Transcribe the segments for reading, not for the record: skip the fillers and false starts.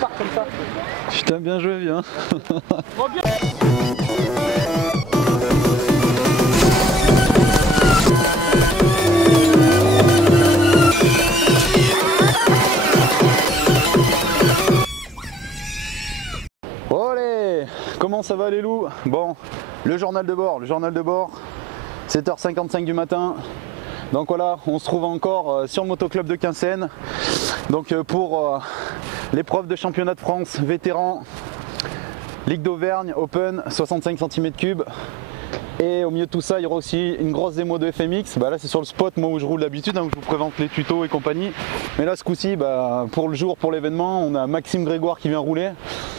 part comme ça. Putain, bien joué, bien. Olé, comment ça va les loups? Bon, le journal de bord, 7h55 du matin. Donc voilà, on se trouve encore sur le motoclub de Quinssaines. Donc pour l'épreuve de championnat de France vétéran, Ligue d'Auvergne, Open, 65 cm3. Et au milieu de tout ça, il y aura aussi une grosse démo de FMX. Bah là, c'est sur le spot, moi où je roule d'habitude, hein, où je vous présente les tutos et compagnie. Mais là, ce coup-ci, bah, pour le jour, pour l'événement, on a Maxime Grégoire qui vient rouler.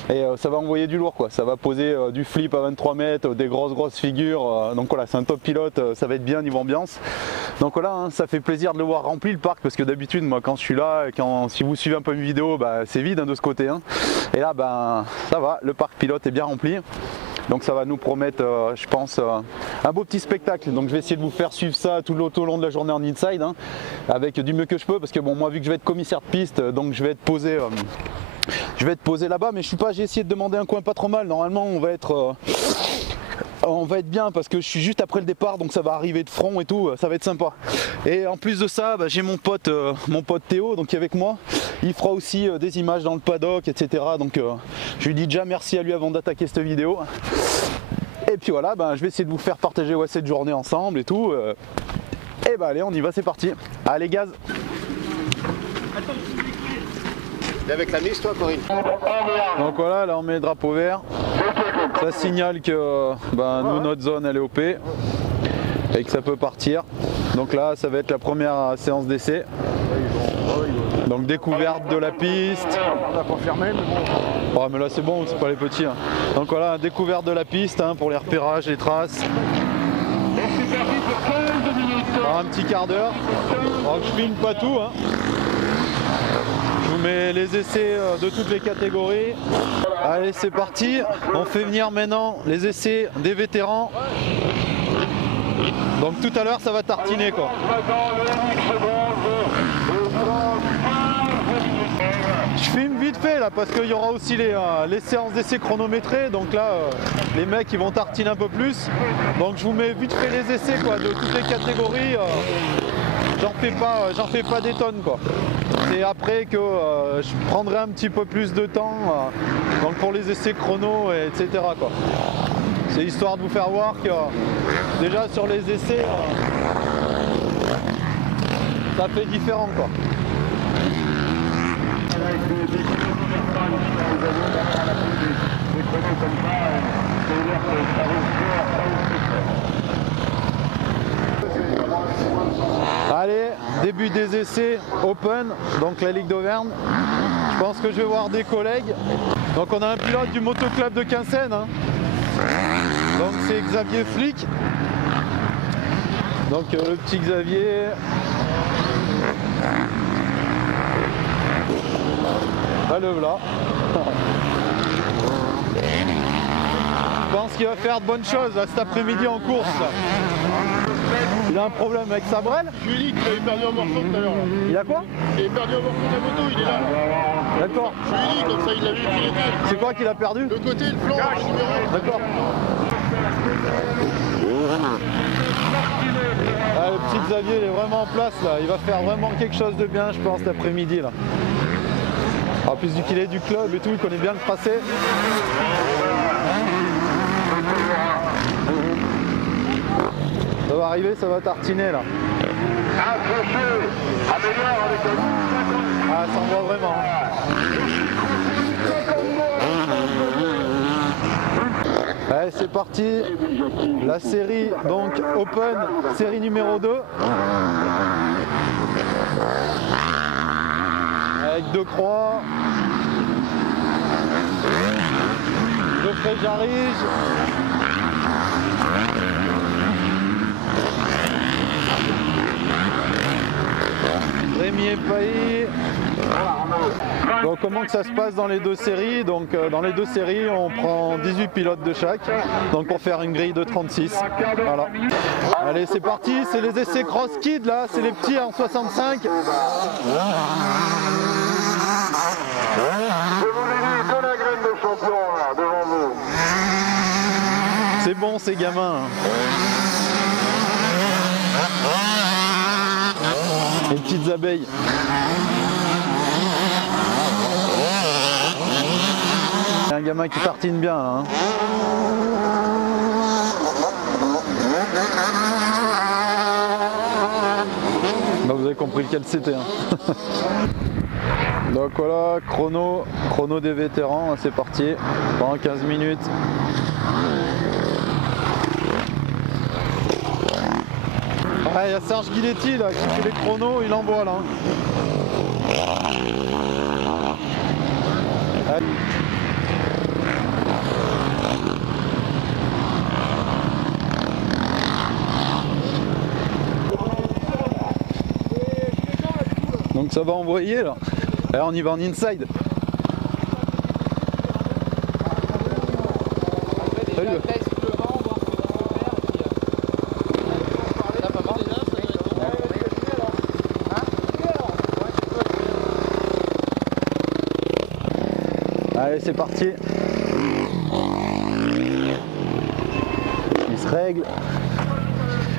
Et ça va envoyer du lourd, quoi. Ça va poser du flip à 23 mètres, des grosses figures. Donc voilà, c'est un top pilote, ça va être bien niveau ambiance. Donc voilà, hein, ça fait plaisir de le voir rempli le parc, parce que d'habitude, moi, quand je suis là, si vous suivez un peu mes vidéos, bah, c'est vide hein, de ce côté. Hein. Et là, bah, ça va, le parc pilote est bien rempli. Donc ça va nous promettre, je pense, un beau petit spectacle. Donc je vais essayer de vous faire suivre ça tout au long de la journée en inside, hein, avec du mieux que je peux, parce que bon, moi vu que je vais être commissaire de piste, donc je vais être posé là-bas, mais je suis pas. J'ai essayé de demander un coin pas trop mal. Normalement on va être bien, parce que je suis juste après le départ, donc ça va arriver de front et tout, ça va être sympa. Et en plus de ça, bah, j'ai mon pote Théo donc qui est avec moi. Il fera aussi des images dans le paddock, etc. Donc je lui dis déjà merci à lui avant d'attaquer cette vidéo. Et puis voilà, bah, je vais essayer de vous faire partager cette journée ensemble et tout. Et bah allez, on y va, c'est parti. Allez, gaz. T'es avec la mise toi, Corinne? Donc voilà, là on met le drapeau vert. Ça signale que bah, nous, notre zone elle est OP et que ça peut partir. Donc là, ça va être la première séance d'essai. Donc découverte de la piste. On a confirmé, mais bon. Oh, mais là c'est bon, c'est pas les petits. Hein. Donc voilà, découverte de la piste hein, pour les repérages, les traces. Alors, un petit quart d'heure. Alors que je filme pas tout. Hein. Je vous mets les essais de toutes les catégories. Allez, c'est parti. On fait venir maintenant les essais des vétérans. Donc tout à l'heure, ça va tartiner quoi. Je filme vite fait là parce qu'il y aura aussi les séances d'essais chronométrées. Donc là, les mecs ils vont tartiner un peu plus. Donc je vous mets vite fait les essais quoi, de toutes les catégories. J'en fais pas des tonnes quoi. C'est après que je prendrai un petit peu plus de temps donc pour les essais chrono, etc. quoi. C'est histoire de vous faire voir que déjà sur les essais, ça fait différent quoi. Allez, début des essais Open, donc la Ligue d'Auvergne. Je pense que je vais voir des collègues. Donc on a un pilote du motoclub de Quinssaines. Hein. Donc c'est Xavier Flick. Donc le petit Xavier. Ah, le voilà. Je pense qu'il va faire de bonnes choses là, cet après-midi en course. Là. Il a un problème avec sa brelle. Julie, il avait perdu un morceau tout à l'heure. Il a quoi? Il avait perdu un morceau de la moto, il est là. D'accord. Julie, comme ça il l'a vu qu'il était. C'est quoi qu'il a perdu? Le côté, le flanc, le numéro. D'accord. Ah, le petit Xavier il est vraiment en place là. Il va faire vraiment quelque chose de bien je pense cet après-midi là. En plus vu qu'il est du club et tout, il connaît bien le tracé. Ça va arriver, ça va tartiner là. Ah, ça envoie vraiment. Allez, c'est parti. La série donc Open, série numéro 2. Avec 2 croix. Geoffrey Jarige. Rémi Epailly. Donc comment que ça se passe dans les deux séries? Donc dans les deux séries on prend 18 pilotes de chaque, donc pour faire une grille de 36. Voilà. Allez c'est parti, c'est les essais Cross Kid là, c'est les petits en 65. bons ces gamins. Les petites abeilles. Il y a un gamin qui tartine bien là. Hein. Bah, vous avez compris lequel c'était. Hein. Donc voilà, chrono des vétérans, c'est parti, pendant 15 minutes. Ah, il y a Serge Guidetti là, qui fait les chronos, il envoie là. Allez. Donc ça va envoyer là. Là on y va en inside. Salut. Allez c'est parti. Il se règle.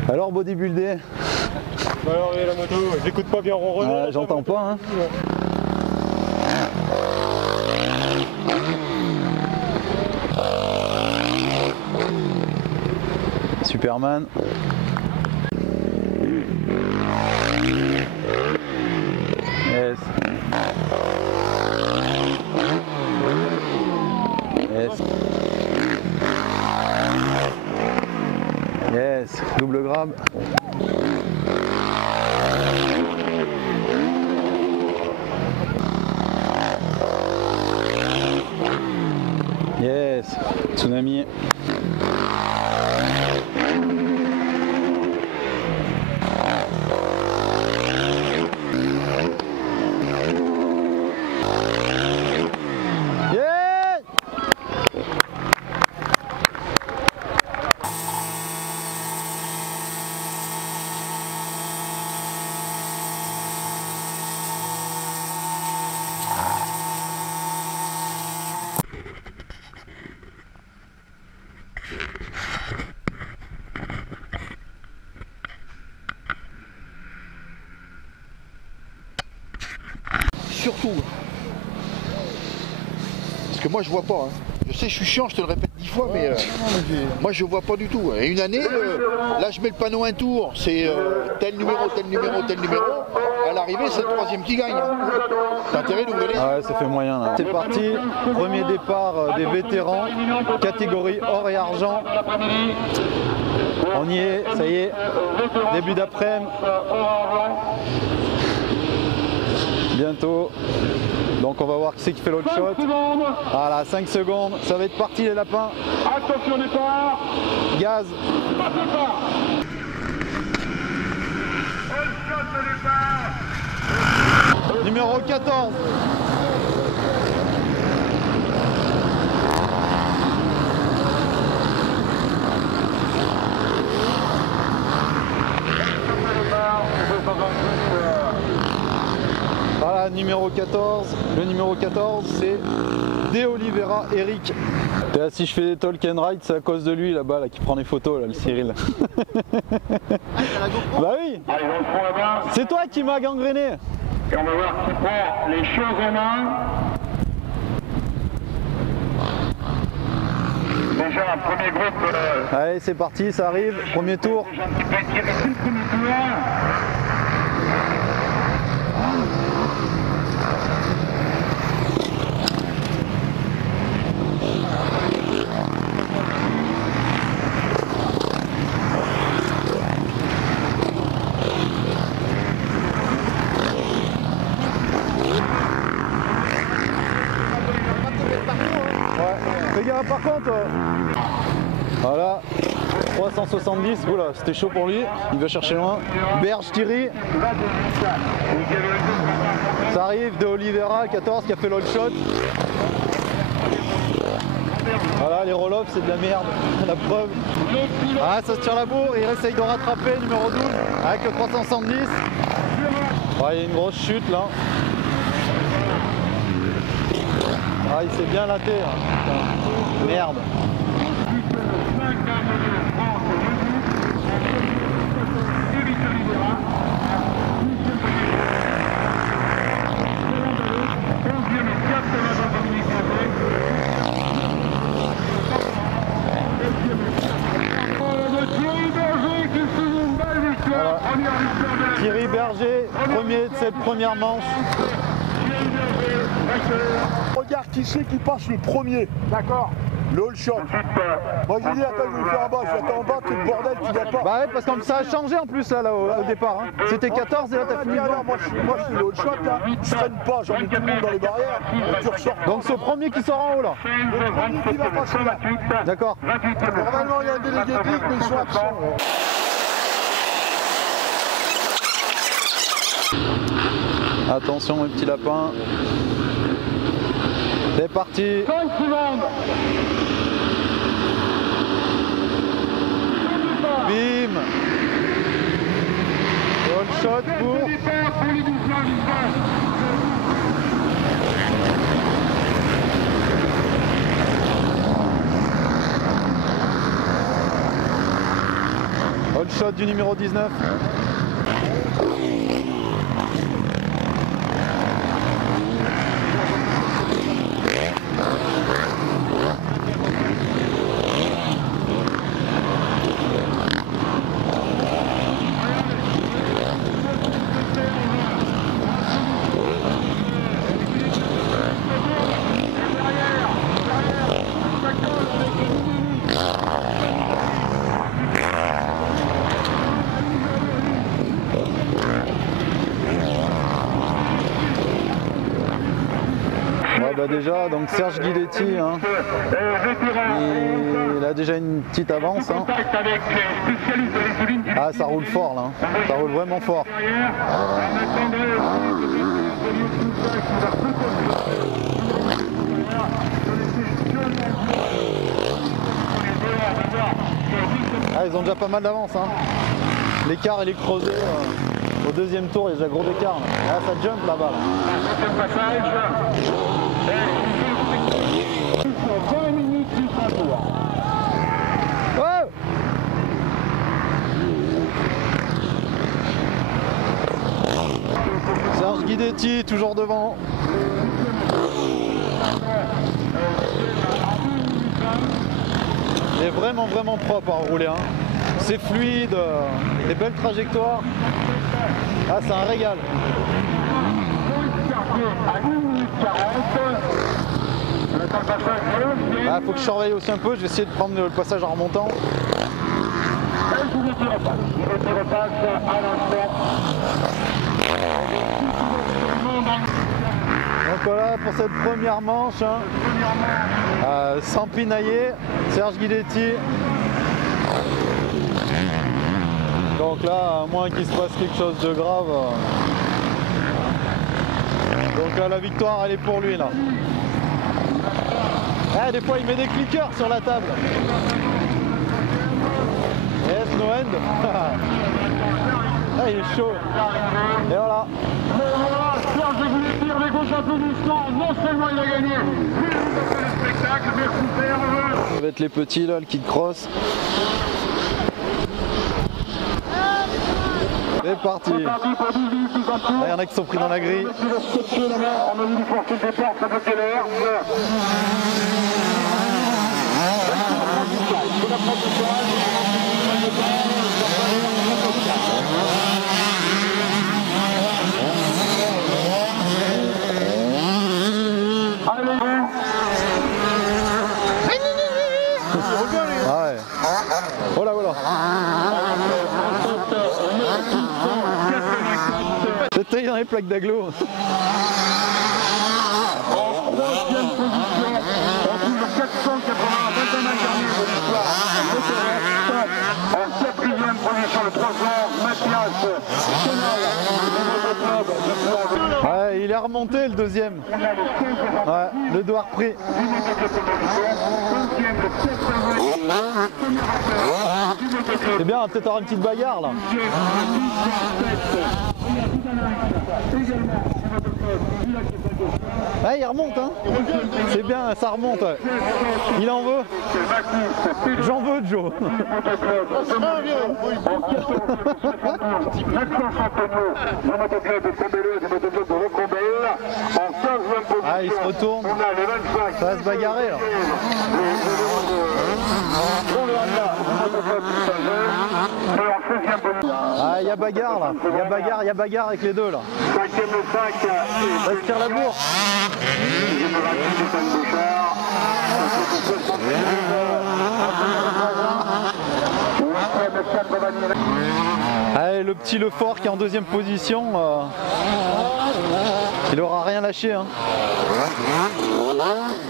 Alors bodybuilder. Alors la moto, j'écoute pas bien ronronner. J'entends pas hein. Superman. Yes. Yes. Yes. Double grab. Yes. Tsunami. Surtout. Parce que moi je vois pas. Hein. Je sais, je suis chiant, je te le répète 10 fois, mais moi je vois pas du tout. Et une année, là je mets le panneau un tour, c'est tel numéro, tel numéro, tel numéro. À l'arrivée, c'est le troisième qui gagne. T'as intérêt d'ouvrir les yeux. Ah ouais, ça fait moyen là. C'est parti, premier départ des vétérans, catégorie or et argent. On y est, ça y est, début d'après-midi. Bientôt. Donc on va voir qui c'est qui fait l'autre shot. Voilà, 5 secondes, ça va être parti les lapins. Attention départ. Gaz. Numéro 14. Voilà, numéro 14. Le numéro 14, c'est De Oliveira Eric. Et là, si je fais des talk and ride, c'est à cause de lui là-bas là, qui prend les photos, là, le Cyril. Bah oui. C'est toi qui m'as gangréné. Et on va voir qui prend les choses en main. Déjà un premier groupe. Allez, c'est parti, ça arrive. Premier tour. Déjà un petit peu tiré tout le premier tour. Fais gaffe par contre. Voilà. 370. Oula, c'était chaud pour lui. Il va chercher loin. Berge Thierry. Ça arrive de Oliveira 14 qui a fait l'all shot. Voilà, les roll-offs c'est de la merde. La preuve. Ah, ça se tire la bourre. Il essaye de rattraper numéro 12 avec le 370. Ah, il y a une grosse chute là. Ah, il s'est bien laté. Hein. Merde. Berger, premier de cette première manche. Regarde qui c'est qui passe le premier. D'accord. Le all shot. Moi j'ai dit attends, je vais faire en bas, j'attends en bas, c'est le bordel, tu vois pas. Bah ouais, parce que ça a changé en plus là au départ. Hein. C'était 14 et là t'as fini. Alors, moi je suis le all shot là, je traîne pas, j'en ai tout le monde dans les barrières, et tu ressors. Donc c'est le premier qui sort en haut là. Le premier qui va passer là. D'accord. Normalement il y a un délégué de ligue, mais ils sont absents. Attention mes petits lapins. C'est parti. 5 secondes. Bim. All shot pour. All shot du numéro 19. Ouais, bah déjà, donc Serge Guidetti, hein, il a déjà une petite avance. Hein. Ah, ça roule fort là, hein. Ça roule vraiment fort. Ah, ils ont déjà pas mal d'avance. Hein. L'écart il est creusé. Au deuxième tour, il y a déjà gros écart. Ah, ça jump là-bas. Là. Oh Serge Guidetti, toujours devant. Il est vraiment propre à rouler. Hein. C'est fluide, des belles trajectoires. Ah, c'est un régal. Ah, faut que je surveille aussi un peu, je vais essayer de prendre le passage en remontant. Donc voilà pour cette première manche, hein. Sans pinailler, Serge Guidetti. Donc là, à moins qu'il se passe quelque chose de grave. Donc là, la victoire, elle est pour lui là. Ah, des fois, il met des clickers sur la table. Yes, no end. Ah, il est chaud. Et voilà. Serge Guidetti avec gauche applaudissements. Non seulement il a gagné, mais il a fait le spectacle. Merci Serge. Ça va être les petits là, le kid cross. C'est parti. Il y en a qui sont pris dans la grille. Ah ouais. Voilà, voilà. C'était dans les plaques d'aglo. En troisième position, on trouve 480 Benjamin Garnier de l'histoire. En quatrième position, le 3 ans, Mathias Chenal. Ouais, il est remonté le deuxième. Ouais, le doigt repris. C'est bien, on va peut-être avoir une petite bagarre là. Ouais, il remonte, hein. C'est bien, ça remonte. Ouais. Il en veut. J'en veux, Joe. Ah, il se retourne. Ça va se bagarrer là. 16e position. Ah, il y a bagarre là. Il y a bagarre avec les deux là. 5e le sac. Ça se tire la bourre. Génération Stéphane Bouchard. Allez, le petit Lefort qui est en 2e position. Il aura rien lâché. Hein.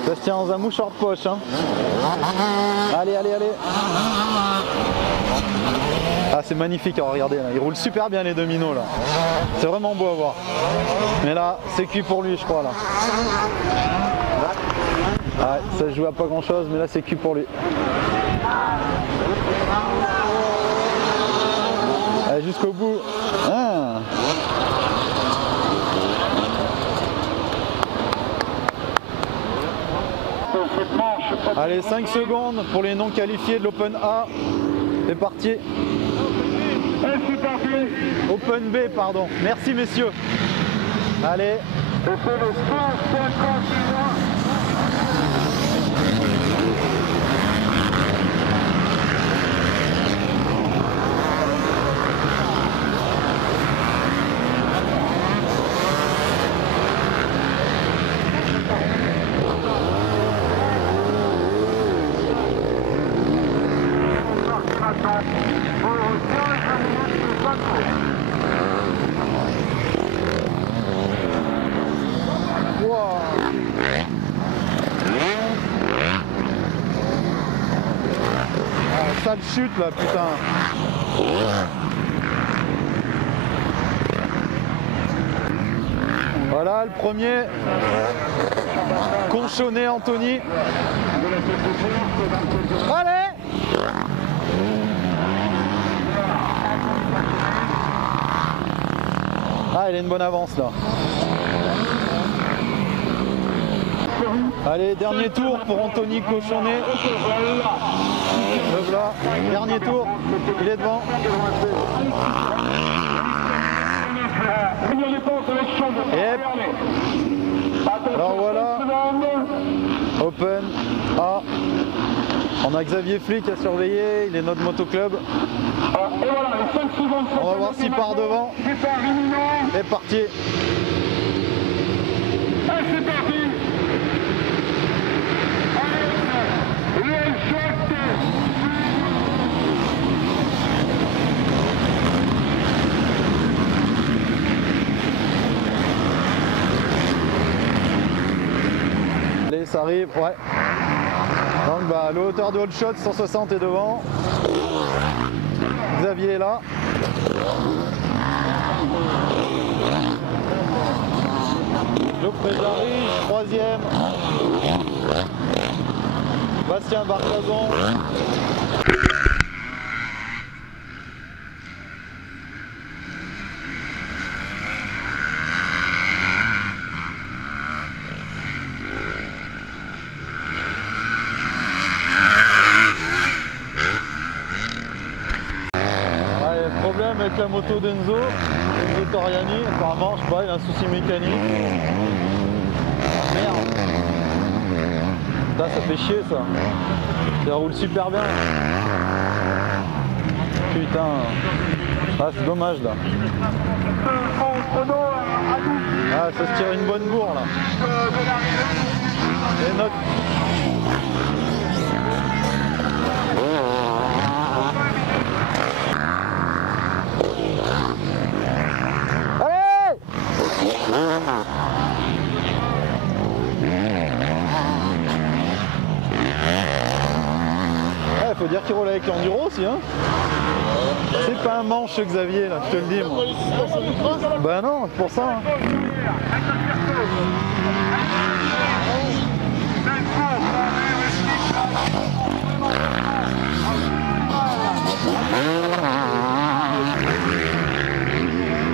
Ça se tient dans un mouchoir de poche. Hein. Allez, allez, allez. Ah, c'est magnifique, alors, regardez, là. Il roule super bien les dominos là. C'est vraiment beau à voir. Mais là, c'est cuit pour lui, je crois là. Ah, ça se joue à pas grand chose, mais là c'est cuit pour lui. Allez, jusqu'au bout. Ah. Allez, 5 secondes pour les non qualifiés de l'Open A. C'est parti. Open B, pardon. Merci messieurs. Allez. Sale chute là, putain. Voilà le premier. Conchonné Anthony. Allez. Ah, il a une bonne avance là. Allez, dernier tour pour Anthony Cochonnet. Le voilà, dernier tour, il est devant. Et alors voilà, Open A. On a Xavier Flick à surveiller, il est notre motoclub. On va voir s'il part devant. C'est parti. C'est parti. Allez, ça arrive, ouais. Donc bah, le hauteur de Old Shot 160 est devant. Xavier est là. Geoffrey Jarry, 3e. Bastien Barcazon. Problème avec la moto d'Enzo Toriani, apparemment, je sais pas, il a un souci mécanique. Merde. Ça fait chier ça. Ça roule super bien. Putain. Ah, c'est dommage là. Ah, ça se tire une bonne bourre là. Et notre... Il faut dire qu'il roule avec l'enduro aussi, hein. C'est pas un manche Xavier là, je te le dis moi. Bah non, c'est pour ça. Hein.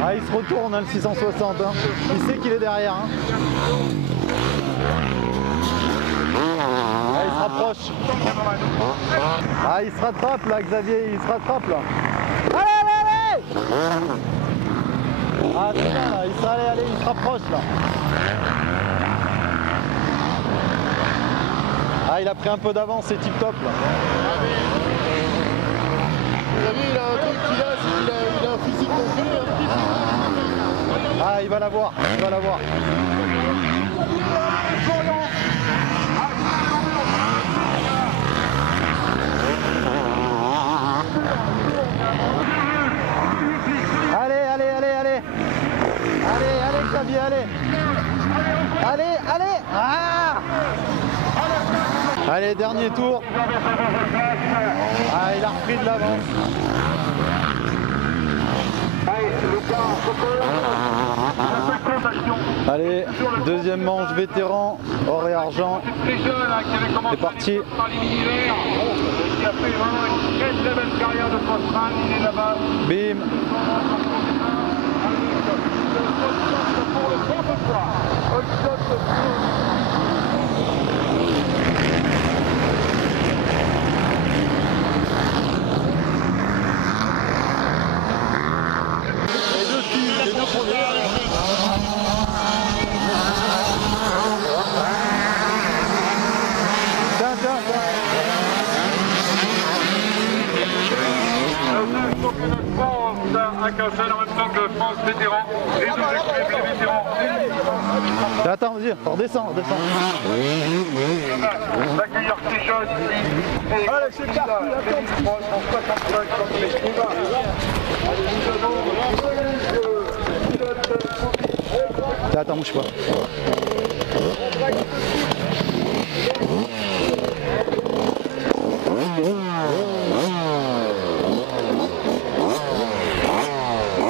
Ah, il se retourne hein, le 660, hein. Il sait qu'il est derrière. Hein. Ah, il se rapproche. Ah, il se rattrape là, Xavier, il se rattrape là. Allez, allez, allez. Ah, c'est bien là, il se rapproche là. Ah, il a pris un peu d'avance, c'est tip top là. Vous avez vu, il a un truc qui lâche. Voilà, il va l'avoir, il va l'avoir. Allez, allez, allez, allez. Allez, allez Xavier, allez. Allez, allez. Ah, allez, dernier tour. Ah, il a repris de l'avance. Allez, deuxième manche vétéran, or et argent. C'est parti. Bim. À Quinssaines en même temps que France vétéran, les deux équipes, les vétérans. Attends, vas-y, redescends, redescends. D'accueillir ces jeunes ici. Allez, c'est parti, Attends, bouge pas.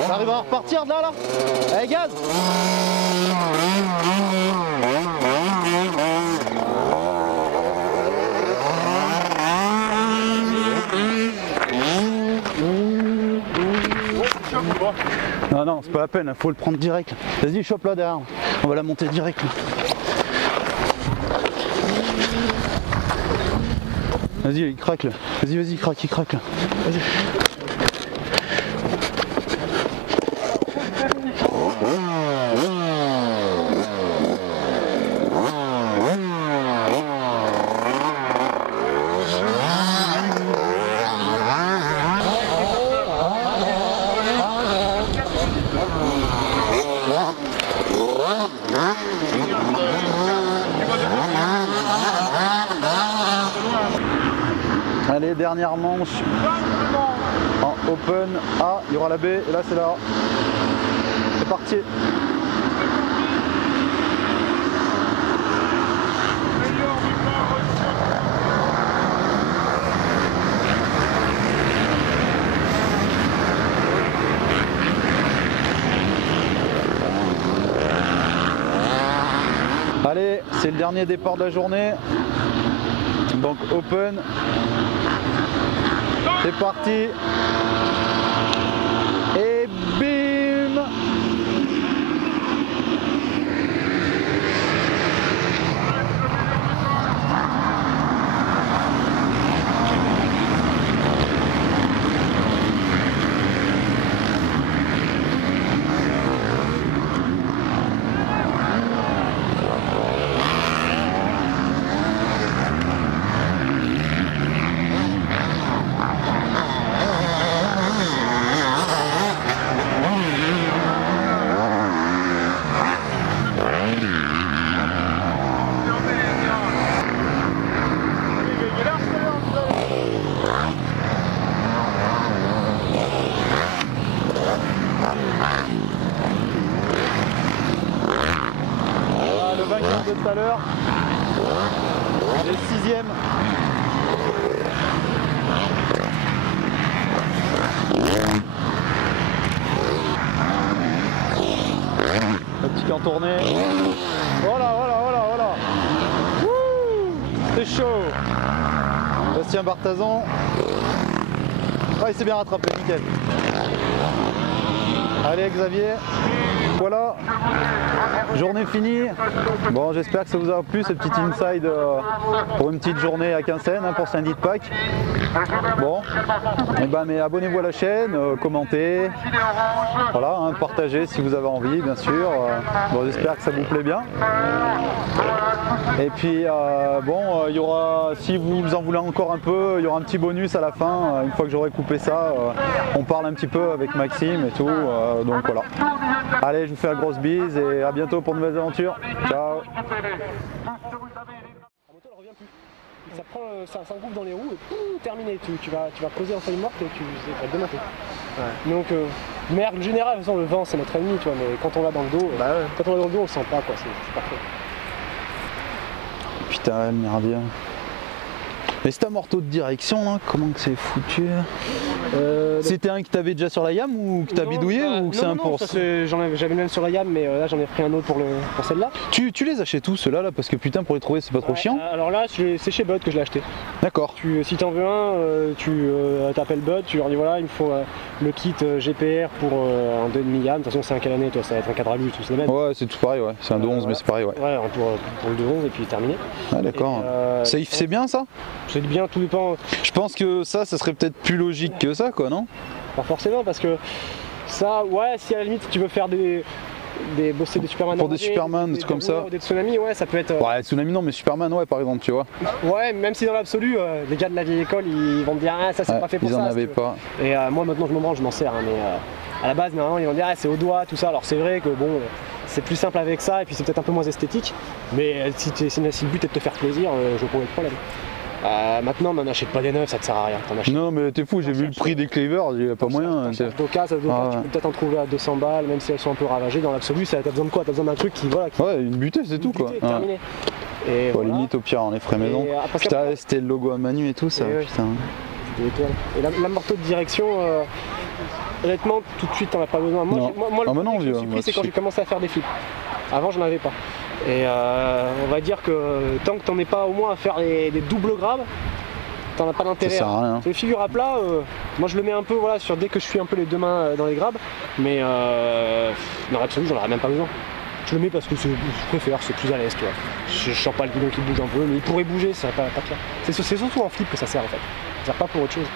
T'arrives à repartir de là, là? Allez, gaz! Non, non, c'est pas la peine, faut le prendre direct. Vas-y, chope là derrière. On va la monter direct. Là. Vas-y, il craque là. Vas-y, vas-y, il craque là. Vas-y. Allez, dernière manche en open A, il y aura la B et là c'est la A. C'est parti. Allez, c'est le dernier départ de la journée. Donc open. C'est parti. Et bim. De tout à l'heure, les 6e. Le petit camp tourné. Voilà, voilà, voilà, voilà. C'est chaud. Bastien Bartazan. Ah, il s'est bien rattrapé, nickel. Allez Xavier. Voilà, journée finie. Bon, j'espère que ça vous a plu ce petit inside pour une petite journée à Quinssaines pour Saint-Denis de Pâques. Bon, et ben, mais abonnez-vous à la chaîne, commentez, voilà, hein, partagez si vous avez envie, bien sûr. Bon, j'espère que ça vous plaît bien. Et puis bon, il y aura, si vous en voulez encore un peu, il y aura un petit bonus à la fin, une fois que j'aurai coupé ça, on parle un petit peu avec Maxime et tout, donc voilà. Allez, je vous fais la grosse bise et à bientôt pour de nouvelles aventures. Ciao. Ça prend, ça s'engouffre dans les roues et pouf, terminé. Tu vas poser en feuille morte et tu vas te démonter. Ouais. Donc, mais en général, de toute façon, le vent c'est notre ennemi, tu vois, mais quand on l'a dans le dos, quand on l'a dans le dos, on le sent pas, quoi, c'est parfait. Putain, merdier. Mais c'est un morceau de direction là, comment que c'est foutu? C'était un que t'avais déjà sur la YAM ou que t'as bidouillé ou que c'est un pour... J'avais même sur la YAM, mais là j'en ai pris un autre pour celle-là. Tu les achètes où ceux-là là? Parce que putain, pour les trouver c'est pas trop chiant. Alors là c'est chez Bud que je l'ai acheté. D'accord. Si t'en veux un, tu t'appelles Bud, tu leur dis voilà il me faut le kit GPR pour un 2,5 YAM. De toute façon c'est un quelle année toi, ça va être un cadre à vue, tout c'est le même. Ouais c'est tout pareil, ouais. C'est un 2.11 mais c'est pareil, ouais. Ouais pour le 2.11 et puis terminé. Ah d'accord. Safe c'est bien ça? C'est bien, tout dépend. Je pense que ça serait peut-être plus logique que ça quoi, non? Pas forcément parce que ça, ouais, si à la limite tu veux faire bosser des Superman pour des Superman, des trucs comme ça. Des Tsunami, ouais, ça peut être. Ouais, Tsunami non, mais Superman, ouais, par exemple, tu vois. Ouais, même si dans l'absolu, les gars de la vieille école, ils vont me dire, ah, ça c'est pas fait pour ça. Ils en avaient pas. Et moi maintenant je m'en branle, je m'en sers, hein, mais à la base, normalement, ils vont dire, ah, c'est au doigt, tout ça. Alors c'est vrai que bon, c'est plus simple avec ça, et puis c'est peut-être un peu moins esthétique, mais si le but est de te faire plaisir, je vois pas le problème. Maintenant, n'en achète pas des neufs, ça te sert à rien. Non, mais t'es fou, j'ai vu le prix des cleavers, il n'y a pas moyen. D'occasion, tu peux peut-être en trouver à 200 balles, même si elles sont un peu ravagées. Dans l'absolu, t'as besoin de quoi? T'as besoin d'un truc qui, voilà. Ouais, une butée, c'est tout quoi. Terminé. Et voilà. Limite au pire, on les ferait maison. Putain, c'était le logo à Manu et tout ça. Putain. Et la morceau de direction, honnêtement, tout de suite, t'en as pas besoin. Moi, le que je me suis pris, c'est quand j'ai commencé à faire des flips. Avant, j'en avais pas. Et on va dire que tant que t'en es pas au moins à faire des doubles grabs, t'en as pas d'intérêt. Ça sert à rien. Les figures à plat, moi je le mets un peu voilà, sur dès que je suis un peu les deux mains dans les grabs, mais dans l'absolu j'en aurais même pas besoin. Je le mets parce que je préfère, c'est plus à l'aise, tu vois. Je sens pas le guidon qui bouge un peu, mais il pourrait bouger, ça va pas clair. C'est surtout en flip que ça sert en fait. Ça sert pas pour autre chose.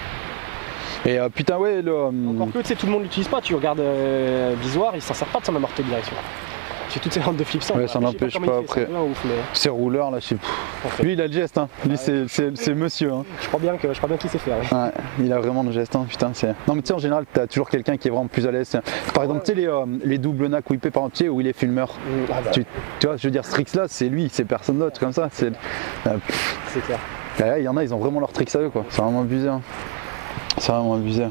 Et putain ouais Encore que tu sais, tout le monde l'utilise pas, tu regardes Bisoir, il s'en sert pas de son amorti de direction. J'ai toutes ces rampes de flip sans. Ouais, ça n'empêche pas après. Ces rouleurs là, je sais pas. Lui il a le geste, hein. Lui c'est monsieur. Hein. Je crois bien qu'il sait faire. Ouais, il a vraiment le geste, hein. Putain, c'est. Non mais tu sais en général t'as toujours quelqu'un qui est vraiment plus à l'aise. Par exemple, tu sais les doubles NAC whippés par entier où il est filmeur. Tu vois, je veux dire Strix là, c'est lui, c'est personne d'autre comme ça. C'est clair. Il y en a, ils ont vraiment leurs tricks à eux quoi. C'est vraiment abusé. Hein. C'est vraiment abusé.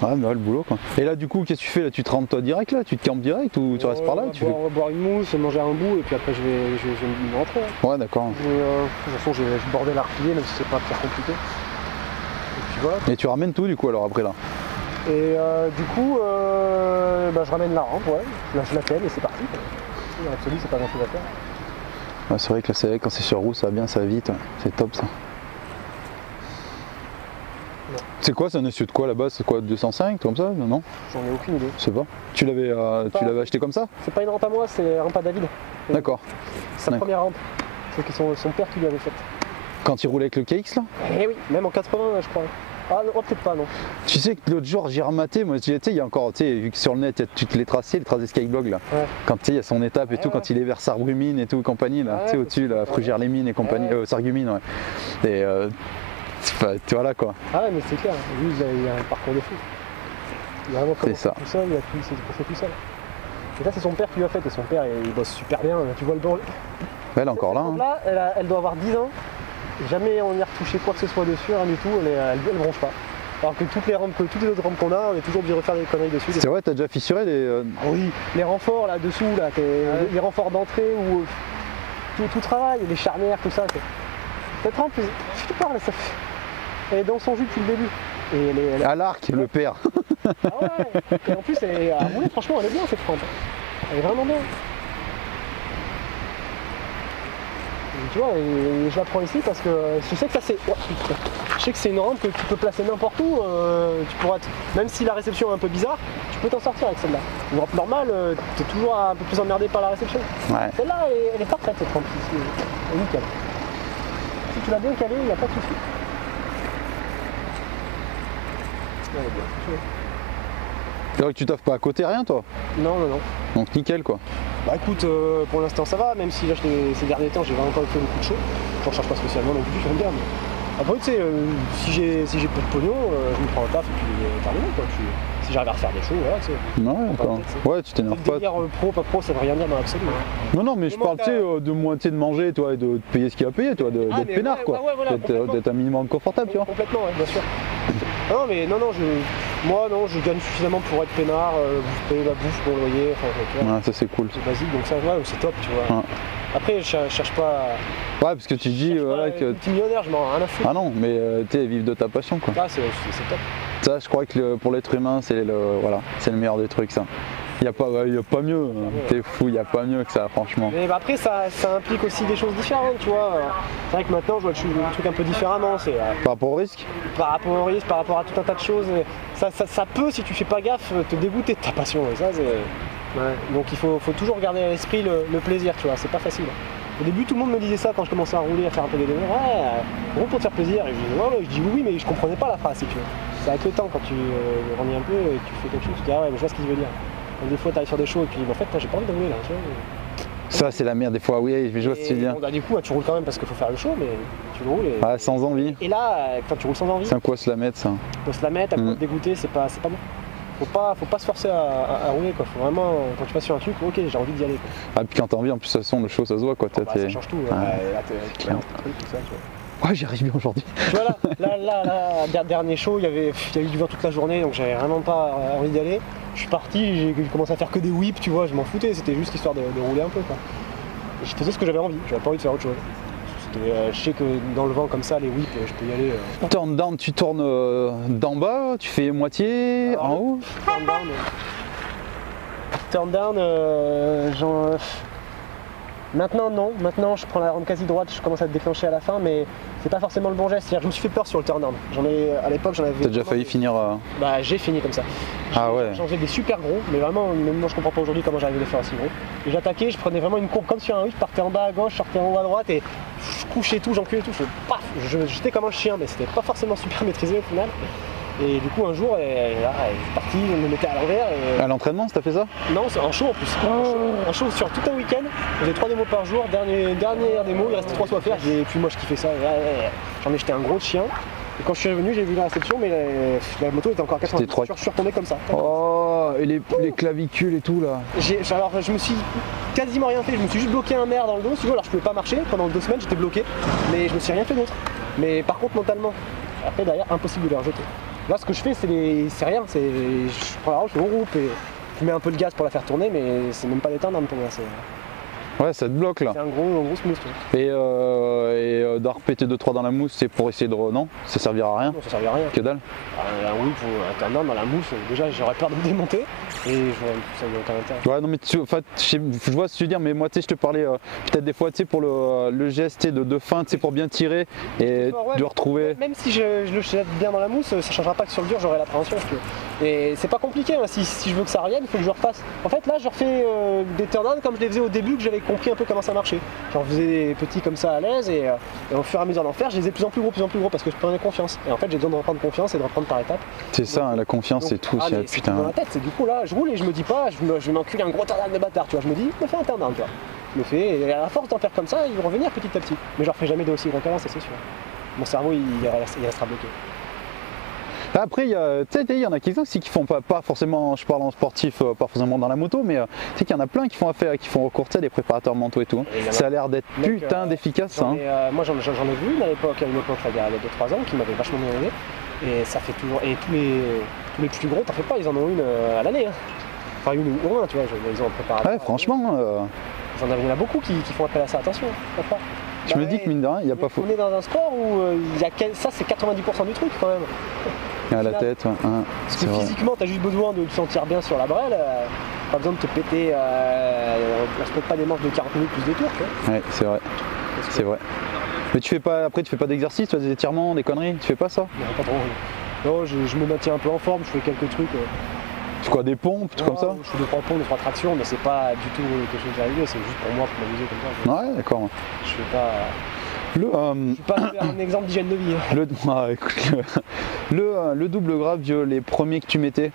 Ouais, mais ouais, le boulot quoi. Et là du coup qu'est-ce que tu fais là? Tu te rentres toi direct là? Tu te campes direct ou tu restes par là? Boire une mousse, manger un bout et puis après je vais me rentrer. Hein. Ouais d'accord. De toute façon j'ai bordé l'arpillé même si c'est pas très compliqué. Et puis voilà. Et tu ramènes tout du coup alors après là? Et du coup je ramène la rampe, ouais. Là je la pèle et c'est parti. Dans l'absolu c'est pas grand chose à faire. Ouais, c'est vrai que là quand c'est sur roue ça va bien, ça va vite, ouais. C'est top ça. C'est quoi, c'est un essieu de quoi là-bas? C'est quoi, 205 comme ça? Non? J'en ai aucune idée. Je sais pas. Tu l'avais acheté comme ça? C'est pas une rampe à moi, c'est une rampe à David. D'accord. Sa première rampe. C'est son père qui lui avait faite. Quand il roulait avec le KX là? Eh oui, même en 80 je crois. Ah non, peut-être pas non. Tu sais que l'autre jour j'ai rematé, moi tu sais, il y a encore, tu sais, vu que sur le net il y a toutes les tracés Skyblog là. Ouais. Quand tu sais, il y a son étape et tout, quand il est vers Sarreguemines et tout, compagnie là, tu sais, au-dessus, là, Frugières-les-Mines et compagnie, Sarreguemines, ouais. Et tu vois là quoi. Ah ouais mais c'est clair, lui il a un parcours de fou. Il a vraiment commencé ça. Tout seul, il s'est fait tout seul. Et ça c'est son père qui lui a fait, et son père il bosse super bien, tu vois le don. Elle est encore là. Hein. Là elle doit avoir 10 ans, jamais on y a retouché quoi que ce soit dessus, rien du tout, elle bronche pas. Alors que toutes les autres rampes qu'on a, on est toujours obligé de refaire des conneries dessus. C'est vrai, t'as déjà fissuré les... Ah oui, les renforts là dessous, là, les renforts d'entrée où tout travail, les charnières, tout ça. Cette rampe, je te parle, ça fait... Elle est dans son jus depuis le début. Et à l'arc, le père. Ah ouais. Et en plus, à rouler, franchement, elle est bien cette rampe. Elle est vraiment bien. Et tu vois, je la prends ici parce que je sais que ça c'est. Je sais que c'est une rampe que tu peux placer n'importe où. Tu pourras même si la réception est un peu bizarre, tu peux t'en sortir avec celle-là. Une rampe normale, tu es toujours un peu plus emmerdé par la réception. Ouais. Celle-là, elle est parfaite cette rampe ici. Elle est nickel. Si tu l'as bien calée, il n'y a pas de souci. Elle est bien. C'est vrai que tu taffes pas à côté, rien toi? Non. Donc nickel quoi. Bah écoute, pour l'instant ça va, même si là ces derniers temps j'ai vraiment pas fait beaucoup de chaud. J'en cherche pas spécialement non plus, j'aime bien. Mais... Après tu sais, si j'ai peu de pognon, je me prends un taf et puis terminé quoi. Si j'arrive à refaire des shows, voilà, tu sais. Ouais, d'accord. Ouais, tu t'énerves pas. Le délire pro, pas pro, ça veut rien dire dans l'absolu. Hein. Non, mais je parle, tu sais, de moitié de manger, toi, et de payer ce qu'il y a à payer, toi, d'être peinard, quoi. Voilà, d'être un minimum confortable, tu vois. Complètement, ouais, bien sûr. Non, mais non, moi, je gagne suffisamment pour être peinard, payer ma bouffe, mon loyer, enfin, tu vois. Ouais, ça, c'est cool. C'est basique, donc ça, ouais, c'est top, tu vois. Ouais. Après, je cherche pas. Ouais, parce que tu dis, voilà, que. Multimillionnaire, je m'en rends rien à foutre. Ah non, mais tu sais, vivre de ta passion, quoi. Ah, c'est top. Ça, je crois que pour l'être humain, c'est le meilleur des trucs, ça. Il n'y a pas mieux, t'es fou, il n'y a pas mieux que ça, franchement. Mais bah après, ça implique aussi des choses différentes, tu vois. C'est vrai que maintenant, je vois le truc un peu différemment. Par rapport au risque ? Par rapport au risque, par rapport à tout un tas de choses. Ça peut, si tu fais pas gaffe, te dégoûter de ta passion. Et ça, ouais. Donc il faut toujours garder à l'esprit le plaisir, tu vois, c'est pas facile. Au début, tout le monde me disait ça quand je commençais à rouler, à faire un peu des délires. Ouais, gros pour te faire plaisir. Et je disais, ouais, je dis oui, mais je comprenais pas la phrase, si tu veux. C'est avec le temps, quand tu grandis un peu et que tu fais quelque chose, tu dis, ah ouais, mais je vois ce qu'il veut dire. Donc, des fois, tu arrives sur des shows et puis, en fait, j'ai pas envie de rouler là, tu vois. Ça, c'est la merde, des fois, oui, je vois ce que tu veux dire. Bon, bah, du coup, tu roules quand même parce qu'il faut faire le show, mais tu le roules. Et... Ah, sans envie. Et là, quand tu roules sans envie, c'est un coup à se la mettre, ça. Faut se la mettre, à te dégoûter, c'est pas bon. Faut pas se forcer à rouler, quoi. Faut vraiment, quand tu passes sur un truc, ok, j'ai envie d'y aller, quoi. Ah, puis quand t'as envie, en plus, de toute façon, le show, ça se voit, quoi. Ça change tout. Là, clair. Tout ça, tu vois. Ouais, j'y arrive bien aujourd'hui. Tu vois, là, dernier show, il y avait eu du vent toute la journée, donc j'avais vraiment pas envie d'y aller. Je suis parti, j'ai commencé à faire que des whips, tu vois, je m'en foutais, c'était juste histoire de rouler un peu, quoi. Et je faisais ce que j'avais envie, j'avais pas envie de faire autre chose. Je sais que dans le vent comme ça, les whips, je peux y aller. Turn down, tu tournes d'en bas, tu fais moitié, en haut. Turn down, maintenant non, maintenant je prends la rampe quasi droite, je commence à te déclencher à la fin, mais c'est pas forcément le bon geste, c'est-à-dire que je me suis fait peur sur le turn down. À l'époque j'en avais... T'as déjà failli finir... Bah j'ai fini comme ça. Ah ouais. J'en faisais des super gros, mais vraiment, même moi je comprends pas aujourd'hui comment j'arrivais à les faire aussi gros. Et j'attaquais, je prenais vraiment une courbe comme sur un 8, je partais en bas à gauche, je sortais en haut à droite et je couchais tout, j'enculais tout, j'étais comme un chien, mais c'était pas forcément super maîtrisé au final. Et du coup un jour, là, elle est partie, on me mettait à l'envers. Et... À l'entraînement, t'as fait ça? Non, c'est en show en plus. En show sur tout un week-end. Je faisais 3 démos par jour, dernière démo, il restait 3 shows à faire. Et puis moi je kiffais ça. J'en ai jeté un gros chien. Et quand je suis revenu, j'ai vu la réception, mais la moto était encore à 80. Je suis retourné comme ça. Oh, et les clavicules et tout là. Alors je me suis quasiment rien fait, je me suis juste bloqué un nerf dans le dos, si tu veux, alors je pouvais pas marcher, pendant 2 semaines j'étais bloqué, mais je me suis rien fait d'autre. Mais par contre mentalement, après derrière, impossible de les rejeter. Là ce que je fais c'est rien, je prends la roche, je groupe et je mets un peu de gaz pour la faire tourner, mais c'est même pas d'éteindre pour moi. Ouais, ça te bloque là. C'est un gros smooth. Et d'en repéter 2-3 dans la mousse, c'est pour essayer de... Non, ça servira à rien. Non, ça servira à rien. Que dalle. Oui, pour un turn down dans la mousse, déjà j'aurais peur de me démonter et ça n'a aucun intérêt. Ouais, non mais je vois ce que tu veux dire, mais moi tu sais, je te parlais peut-être des fois tu sais pour le geste de fin, tu sais, pour bien tirer et de retrouver. Même si je le jette bien dans la mousse, ça changera pas que sur le dur j'aurai l'appréhension. Et c'est pas compliqué, hein. Si je veux que ça revienne, il faut que je refasse. En fait là je refais des turn down comme je les faisais au début, que j'avais compris un peu comment ça marchait. J'en faisais des petits comme ça à l'aise et au fur et à mesure d'en faire, je les ai de plus en plus gros parce que je prenais confiance. Et en fait j'ai besoin de reprendre confiance et de reprendre par étapes. C'est ça, la confiance et tout. Putain. Dans la tête, c'est du coup là, je roule et je me dis pas, je vais m'enculer un gros turn down de bâtard, tu vois. Je me dis, je me fais un turn down, tu vois. Je me fais, et à la force d'en faire comme ça, ils vont revenir petit à petit. Mais je referai jamais de aussi gros câlin, ça c'est sûr. Mon cerveau il restera bloqué. Après, il y en a quelques-uns aussi qui font pas forcément, je parle en sportif, pas forcément dans la moto, mais tu sais qu'il y en a plein qui font recours à des préparateurs mentaux et tout. Ça a l'air d'être putain d'efficace. Moi j'en ai vu une à l'époque, il y a 2-3 ans, qui m'avait vachement bien aidé. Et ça fait toujours. Et tous les plus gros, t'en fais pas, ils en ont une à l'année. Hein. Enfin une ou un, tu vois, ils ont un préparateur. Ouais, franchement. Il y en a beaucoup qui font appel à ça, attention, pas. Je me dis que mine de rien, il n'y a pas faux. On est dans un sport où ça c'est 90% du truc quand même. À la tête, ouais. Parce que physiquement, t'as juste besoin de te sentir bien sur la brelle, pas besoin de te péter, on se pète pas des manches de 40 minutes plus des tours, tu vois. Ouais, c'est vrai. C'est vrai. Mais tu fais pas d'exercice, tu fais des étirements, des conneries, tu fais pas ça? Non, pas trop. Non, je me maintiens un peu en forme, je fais quelques trucs. C'est quoi, des pompes, tout comme ça? Je fais 2-3 pompes, 2-3 tractions, mais c'est pas du tout quelque chose d'arrivé, c'est juste pour moi, pour m'amuser comme ça. Ouais, d'accord. Je fais pas... Je suis pas un exemple d'hygiène de vie. Le double grave, les premiers que tu mettais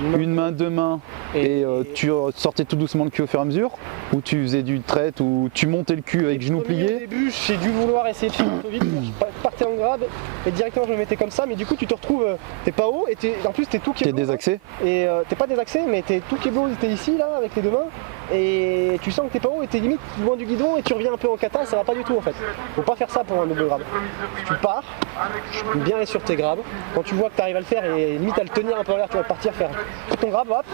une main, deux mains, et tu sortais tout doucement le cul au fur et à mesure, ou tu faisais du trait, ou tu montais le cul avec genou Au plié? début, j'ai dû vouloir essayer de faire un peu vite, je partais en grab et directement je me mettais comme ça, mais du coup tu te retrouves, t'es pas haut et en plus t'es tout qui est T'es désaxé? Et t'es pas désaxé, mais t'es tout qui est beau, t'es ici là avec les deux mains et tu sens que t'es pas haut et t'es limite loin du guidon et tu reviens un peu en kata, ça va pas du tout en fait. Faut pas faire ça pour un double grab. Tu pars, bien aller sur tes grabs, quand tu vois que tu arrives à le faire et limite à le tenir un peu en l'air, tu vas partir faire ton grab, hop,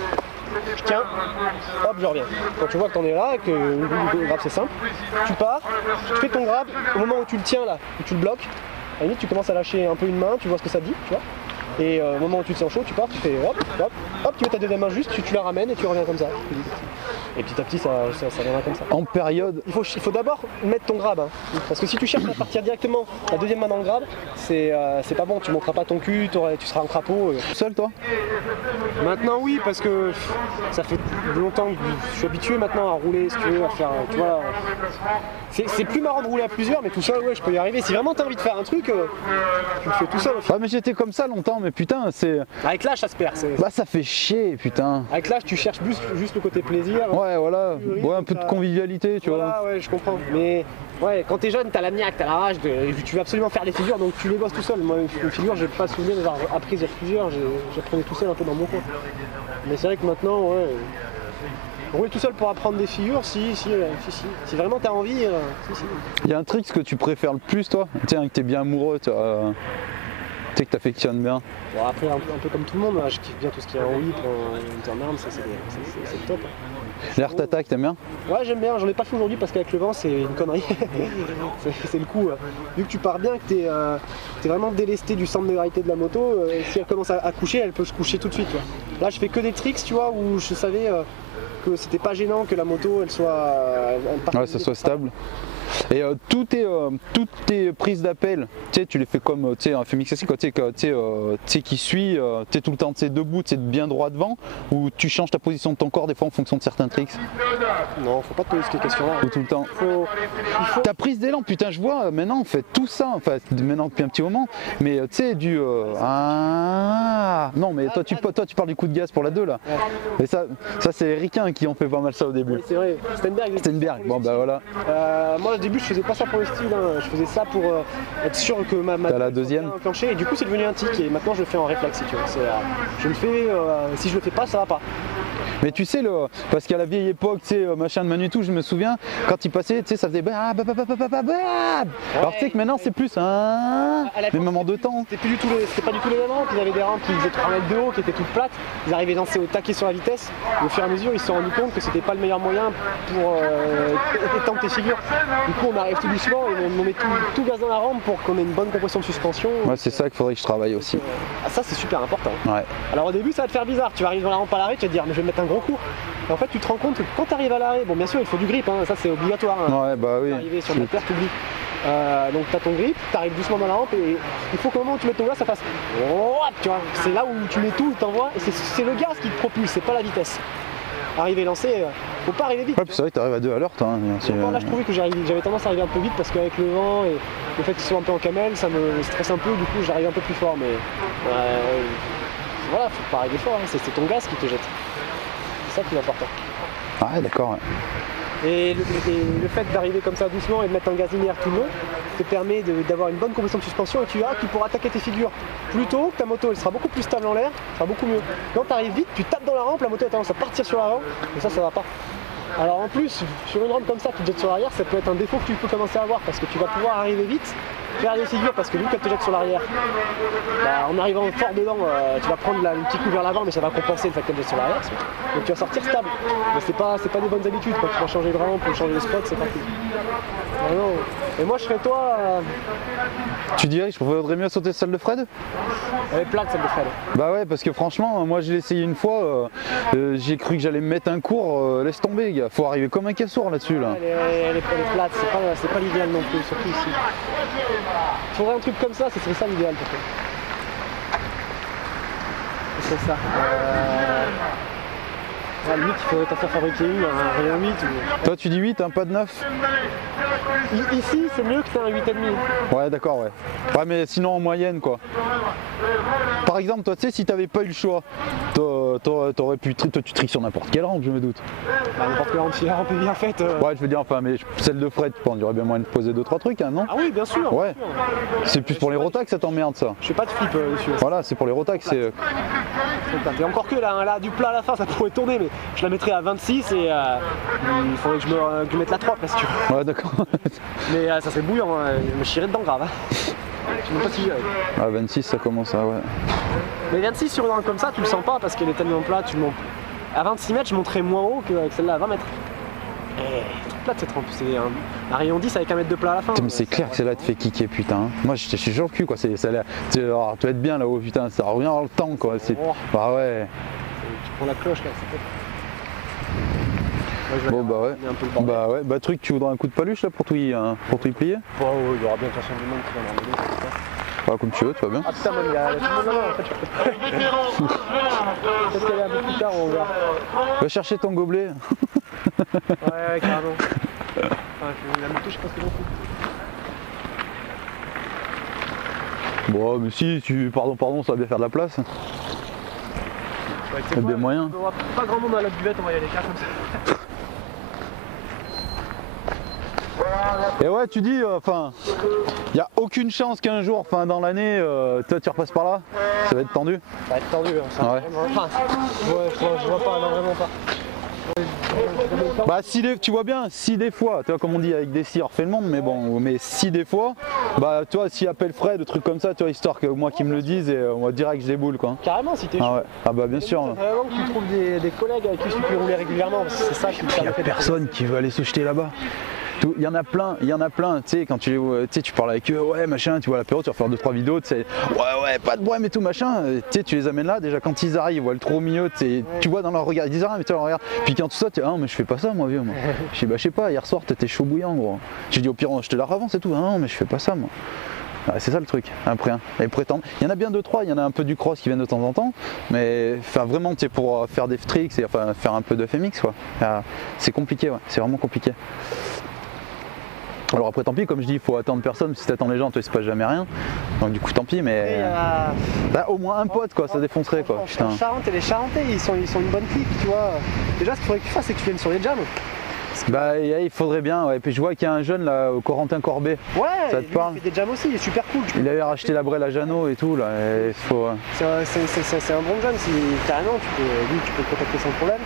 je tiens, hop, je reviens. Quand tu vois que t'en es là et que le grab c'est simple, tu pars, tu fais ton grab, au moment où tu le tiens là, où tu le bloques, à la limite tu commences à lâcher un peu une main, tu vois ce que ça dit, tu vois. Et au moment où tu te sens chaud, tu pars, tu fais hop, hop, hop, tu mets ta deuxième main juste, tu la ramènes et tu reviens comme ça. Et petit à petit, ça viendra comme ça. En période. Il faut d'abord mettre ton grab, hein. Parce que si tu cherches à partir directement la deuxième main dans le grab, c'est pas bon, tu monteras pas ton cul, tu seras en crapaud. Tout seul toi? Maintenant oui, parce que ça fait longtemps que je suis habitué maintenant à rouler, si tu veux, à faire, tu vois. C'est plus marrant de rouler à plusieurs, mais tout seul, ouais, je peux y arriver. Si vraiment t'as envie de faire un truc, tu le fais tout seul. Ah mais j'étais comme ça longtemps, mais putain c'est... Avec l'âge ça se perd. Bah ça fait chier putain. Avec l'âge tu cherches juste le côté plaisir. Ouais voilà, ouais, un peu de convivialité tu vois. Ouais je comprends. Mais ouais, quand t'es jeune t'as la niaque, t'as la rage, tu veux absolument faire des figures donc tu les bosses tout seul. Moi une figure j'ai pas souvenir d'avoir appris à plusieurs, j'apprenais tout seul un peu dans mon coin. Mais c'est vrai que maintenant ouais. Rouler tout seul pour apprendre des figures, si vraiment t'as envie, si. Il y a un trick que tu préfères le plus toi? Tiens, que t'es bien amoureux, tu sais que t'affectionnes bien. Bon, après un peu comme tout le monde, je kiffe bien tout ce qui est en whip, en turn-arm, ça c'est le top. L'air attack, t'aimes bien? Ouais j'aime bien, j'en ai pas fait aujourd'hui parce qu'avec le vent c'est une connerie. c'est le coup. Vu que tu pars bien, que t'es vraiment délesté du centre de gravité de la moto, si elle commence à coucher, elle peut se coucher tout de suite. Là je fais que des tricks tu vois où je savais que c'était pas gênant que la moto elle soit... ouais, ça soit stable. Et toutes tes prises d'appel, tu les fais comme un FMX classique, qui suit, tu es tout le temps debout, tu es bien droit devant, ou tu changes ta position de ton corps des fois en fonction de certains tricks? Non, faut pas te poser ces questions-là. Ou tout le temps. Ta prise d'élan, putain, je vois, maintenant on fait tout ça, enfin, maintenant depuis un petit moment, mais tu sais, non, mais toi tu parles du coup de gaz pour la 2 là. Ouais. Et ça c'est les ricains qui ont fait pas mal ça au début. Oui, c'est vrai, Stenberg, bon bah voilà. Moi au début je faisais pas ça pour le style, hein. Je faisais ça pour être sûr que ma t'as la deuxième enclenchée et du coup c'est devenu un tic et maintenant je le fais en réflexe si tu veux. Je le fais, si je le fais pas ça va pas. Mais tu sais, parce qu'à la vieille époque, tu sais, machin de Manitou, je me souviens, quand il passait, tu sais, ça faisait alors tu sais que maintenant c'est plus des moments de temps. C'était pas du tout les mêmes rampes, ils avaient des rampes qui faisaient 3 mètres de haut, qui étaient toutes plates, ils arrivaient lancer au taquet sur la vitesse, et au fur et à mesure ils se sont rendus compte que c'était pas le meilleur moyen pour étendre tes figures. Du coup on arrive tout doucement et on met tout gaz dans la rampe pour qu'on ait une bonne compression de suspension. Ouais, c'est ça qu'il faudrait que je travaille aussi. Ça c'est super important. Ouais. Alors au début ça va te faire bizarre, tu vas arriver dans la rampe à l'arrêt, tu vas te dire mais je vais mettre un gros coup. Et en fait tu te rends compte que quand tu arrives à l'arrêt, bon bien sûr il faut du grip, hein, ça c'est obligatoire. Hein. Ouais bah oui. Arriver sur la terre, t'oublies. Donc tu as ton grip, tu arrives doucement dans la rampe et il faut qu'au moment où tu mets ton gaz ça fasse tu vois, c'est là où tu mets tout, t'envoies et c'est le gaz qui te propulse, c'est pas la vitesse. Arriver lancé, faut pas arriver vite. Ouais, puis c'est vrai que t'arrives à 2 à l'heure toi. Là je trouvais que j'avais tendance à arriver un peu vite parce qu'avec le vent et le fait qu'ils soient un peu en camel, ça me stresse un peu, du coup j'arrive un peu plus fort mais voilà, faut pas arriver fort, hein. C'est ton gaz qui te jette. C'est ça qui est important. Ah d'accord. Ouais. Et le fait d'arriver comme ça doucement et de mettre un gaz linéaire tout le long te permet d'avoir une bonne compression de suspension et tu verras que tu pourras attaquer tes figures plus tôt, que ta moto elle sera beaucoup plus stable en l'air, ça sera beaucoup mieux. Quand tu arrives vite, tu tapes dans la rampe, la moto a tendance à partir sur l'avant et ça va pas. Alors en plus, sur une rampe comme ça qui te jette sur l'arrière, ça peut être un défaut que tu peux commencer à avoir parce que tu vas pouvoir arriver vite, faire des figures parce que vu qu'elle te jette sur l'arrière, en arrivant fort dedans, tu vas prendre un petit coup vers l'avant mais ça va compenser le fait qu'elle jette sur l'arrière. Donc tu vas sortir stable. Mais c'est pas des bonnes habitudes quand tu vas changer de rampe ou changer de spot, c'est pas cool. Non. Et moi je serais toi. Tu dirais que je voudrais mieux sauter celle de Fred? Elle est plate celle de Fred. Bah ouais parce que franchement moi je l'ai essayé une fois, j'ai cru que j'allais me mettre un cours, laisse tomber gars, faut arriver comme un cassour là-dessus là. Elle est plate, c'est pas l'idéal non plus, surtout ici. Il faudrait un truc comme ça, ce serait ça l'idéal pour toi. C'est ça. À la limite, il faudrait t'en faire fabriquer un rayon 8 ou... Toi tu dis 8, hein, pas de 9? Ici, c'est mieux que t'aies un 8,5. Ouais d'accord ouais. Ouais mais sinon en moyenne quoi. Par exemple toi tu sais si t'avais pas eu le choix, t'aurais pu toi, tu triques sur n'importe quelle rampe, je me doute. Bah, n'importe quelle rampe, si la rampe est bien faite. Ouais, je veux dire, enfin, mais celle de Fred, tu penses, il y aurait bien moyen de poser 2-3 trucs, hein, non? Ah oui, bien sûr. Ouais. Bien sûr. C'est plus pour les rotax que ça t'emmerde, ça. Je fais pas de flip dessus. Voilà, c'est pour les rotax. C'est... Et encore que là, du plat à la fin, ça pourrait tourner, mais je la mettrais à 26 et il faudrait que je mette la 3 presque. Ouais, d'accord. Mais ça serait bouillant, je me chierais dedans grave. Hein. Je sais même pas si j'y arrive. Ah, 26, ça commence, ouais. Mais 26 sur une rampe comme ça, tu le sens pas parce qu'elle est tellement plate. À 26 mètres, je monterais moins haut que celle-là à 20 mètres. Et toute plate cette rampe, c'est un rayon 10 avec un mètre de plat à la fin. Mais c'est clair que celle-là te fait kicker, putain. Moi, je suis sur le cul, quoi. Tu dois être bien là-haut, putain. Ça revient dans le temps, quoi. Oh. Bah ouais. Tu prends la cloche là, c'est top. Bon bah ouais. Bah ouais, bah truc, tu voudrais un coup de paluche là pour tout y plier? Bon, ouais, il y aura bien de toute façon du monde qui va me ramener, c'est ça. Ah, comme tu veux, tu vas bien. Ah putain, man, il y a tout le monde là-bas en fait. Peut-être qu'elle est un peu plus tard, on verra. Va chercher ton gobelet. Ouais, carrément. Enfin, la moto, je sais pas ce que j'en fous. Bon, mais si, pardon, ça va bien faire de la place. Il y a bien moyen. On aura pas grand monde à la buvette, on va y aller comme ça. Et ouais, tu dis, enfin, il n'y a aucune chance qu'un jour, enfin dans l'année, toi tu repasses par là, ça va être tendu. Ça va être tendu, hein, ça. Ouais. Enfin, je vois pas, non, vraiment pas. Bah tu vois bien, si des fois, tu vois comme on dit avec des si on refait le monde, mais bon, mais si des fois, bah toi s'il appelle Fred, des trucs comme ça, tu vois, histoire que moi qu'ils me le disent et on va direct je déboule quoi. Carrément si t'es chaud. Ah ouais, ah bah bien sûr. Vraiment que tu trouves des collègues avec qui tu peux rouler régulièrement, parce que c'est ça qui me Il n'y a personne qui veut aller se jeter là-bas. Il y en a plein, tu sais, quand tu parles avec eux, ouais, machin, tu vois l'apéro, tu vas faire 2-3 vidéos, tu sais, ouais, pas de problème et tout, machin, tu sais, tu les amènes là, déjà quand ils arrivent, ils voient le trou au milieu, tu vois dans leur regard, ils disent rien, mais tu leur regardes, puis quand tout ça, tu dis, ah, mais je fais pas ça, moi, vieux, moi. Je dis, bah, je sais pas, hier soir, t'étais chaud bouillant, gros. J'ai dit, au pire, je te la revends, c'est tout, ah, non, mais je fais pas ça, moi. Ah, c'est ça le truc, après, hein. Et prétendre. Il y en a bien 2-3, il y en a un peu du cross qui viennent de temps en temps, mais enfin, vraiment, tu sais, pour faire des tricks et enfin, faire un peu de FMX, quoi. C'est compliqué, ouais, c'est vraiment compliqué. Alors après tant pis, comme je dis, il faut attendre personne, si t'attends les gens, toi il se passe jamais rien. Donc du coup tant pis, mais bah, au moins un pote quoi, ça défoncerait quoi. Putain. Charente et les Charentais, ils sont une bonne clique, tu vois. Déjà ce qu'il faudrait que tu fasses, c'est que tu viennes sur les jams. Bah il faudrait bien, ouais. Puis je vois qu'il y a un jeune là, Corentin Corbet. Ouais, ça te parle? Il fait des jams aussi, il est super cool. Il avait racheté la Brelle à Jeannot et tout là. Et faut... C'est un bon jeune, carrément, tu peux le contacter sans problème.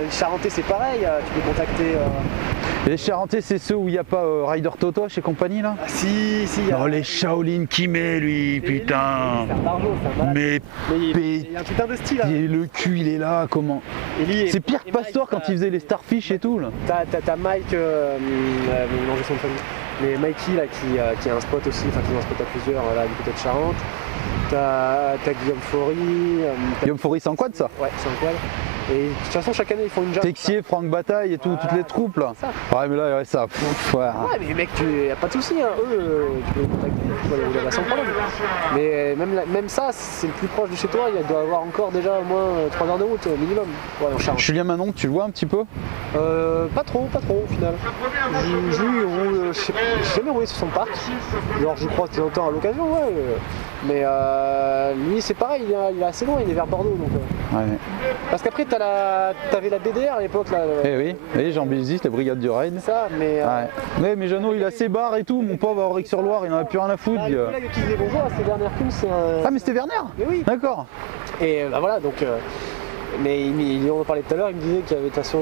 Les Charentais c'est pareil, tu peux contacter. Les Charentais c'est ceux où il n'y a pas Rider Toto chez compagnie là? Ah, si, y a... Oh les Shaolin qui met lui, putain. Mais il y a un putain de style. Hein. Le cul il est là, comment? C'est pire que Pastor quand il faisait les Starfish et tout là. T'as Mike, non j'ai son famille, mais Mikey là qui a un spot aussi, enfin qui a un spot à plusieurs là du côté de Charente. T'as Guillaume Faury. Guillaume Faury c'est en quad ça? Ouais c'est en quad. Et de toute façon chaque année ils font une jam. Texier, Franck Bataille et tout, toutes les troupes là. Ouais mais là ouais, ça. Ouais. Ouais mais mec y a pas de soucis, hein. Eux tu peux les contacter, tu peux aller rouler là-bas sans problème. Mais même ça c'est le plus proche de chez toi, il doit avoir encore déjà au moins 3 heures de route minimum. Ouais, en Charente. Julien Manon, tu le vois un petit peu? Pas trop au final. J'ai jamais roulé sur son parc. Genre je crois de temps en temps à l'occasion, ouais. Mais lui c'est pareil, il est assez loin, il est vers Bordeaux donc. Ouais. Parce qu'après t'avais la BDR à l'époque là. Oui, Jean Bézis, la brigade du ride. C'est ça, mais. Ouais, mais Jeannot il a ses bars et tout, mon pauvre à Auric-sur-Loire, il en a plus rien à foutre. Le collègue qui disait bonjour, c'était Werner Kuhn, c'est un. Ah mais c'était Werner? Mais oui. D'accord. Et bah voilà donc. Mais on en parlait tout à l'heure, il me disait qu'il y avait de toute façon.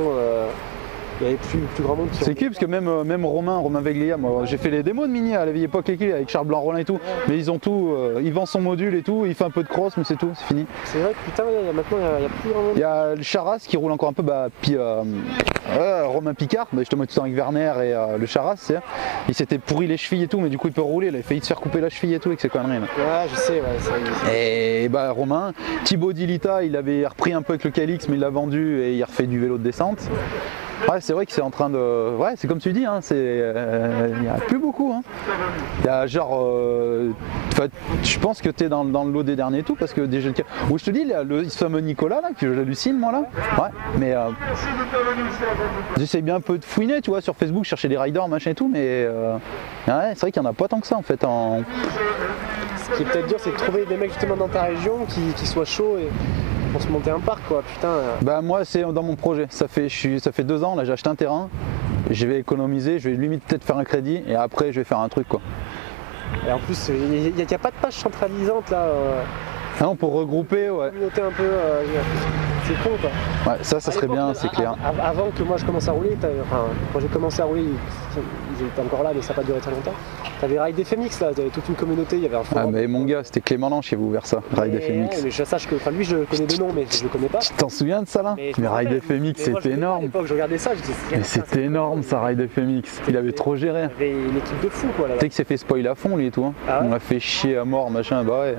Il n'y avait plus grand monde qui. C'est qui parce que même Romain Veglia, moi j'ai fait les démos de Mini à la vieille époque avec Charles Blanc-Rollin et tout, mais ils ont tout, il vend son module et tout, il fait un peu de cross mais c'est tout, c'est fini. C'est vrai que putain maintenant il n'y a plus grand monde. Il y a le Charras qui roule encore un peu, puis Romain Picard, justement tout le temps avec Werner et le Charras, il s'était pourri les chevilles et tout, mais du coup il peut rouler, là, il a failli se faire couper la cheville et tout avec ses conneries là. Ouais je sais, ouais, ça. Et bah Romain, Thibaut Dilita, il avait repris un peu avec le Calix mais il l'a vendu et il a refait du vélo de descente. Ouais, c'est vrai que c'est en train de. Ouais, c'est comme tu dis, hein, il n'y a plus beaucoup. Hein. Il y a genre. Je pense que tu es dans le lot des derniers et tout, parce que des jeunes. Où je te dis, le fameux Nicolas, là, que j'hallucine, moi, là. Ouais, mais. J'essaye bien un peu de fouiner, tu vois, sur Facebook, chercher des riders, machin et tout, mais. Ouais, c'est vrai qu'il n'y en a pas tant que ça, en fait. Ce qui est peut-être dur, c'est de trouver des mecs justement dans ta région qui soient chauds et. pour se monter un parc quoi, putain. Bah moi c'est dans mon projet, ça fait 2 ans, là j'ai acheté un terrain, je vais économiser, je vais limite peut-être faire un crédit et après je vais faire un truc quoi. Et en plus, il n'y a pas de page centralisante là. Ah non, pour regrouper, ouais. Communauté un peu. C'est con quoi. Ouais, ça serait bien, c'est clair. Avant que moi je commence à rouler, enfin, quand j'ai commencé à rouler, ils étaient encore là, mais ça n'a pas duré très longtemps. T'avais Ride FMX là, t'avais toute une communauté, il y avait un forum. Ah, mais mon gars, c'était Clément Lange qui avait ouvert ça, Ride FMX. Mais je sache que, enfin, lui je connais de nom, mais je le connais pas. Tu t'en souviens de ça là? Mais Ride FMX, c'était énorme. À l'époque, je regardais ça, mais c'était énorme ça, Ride FMX. Il avait trop géré. Il y avait une équipe de fous quoi là. Tu sais qu'il s'est fait spoil à fond lui et tout. Hein. Ah ouais, on l'a fait chier à mort, machin, bah ouais.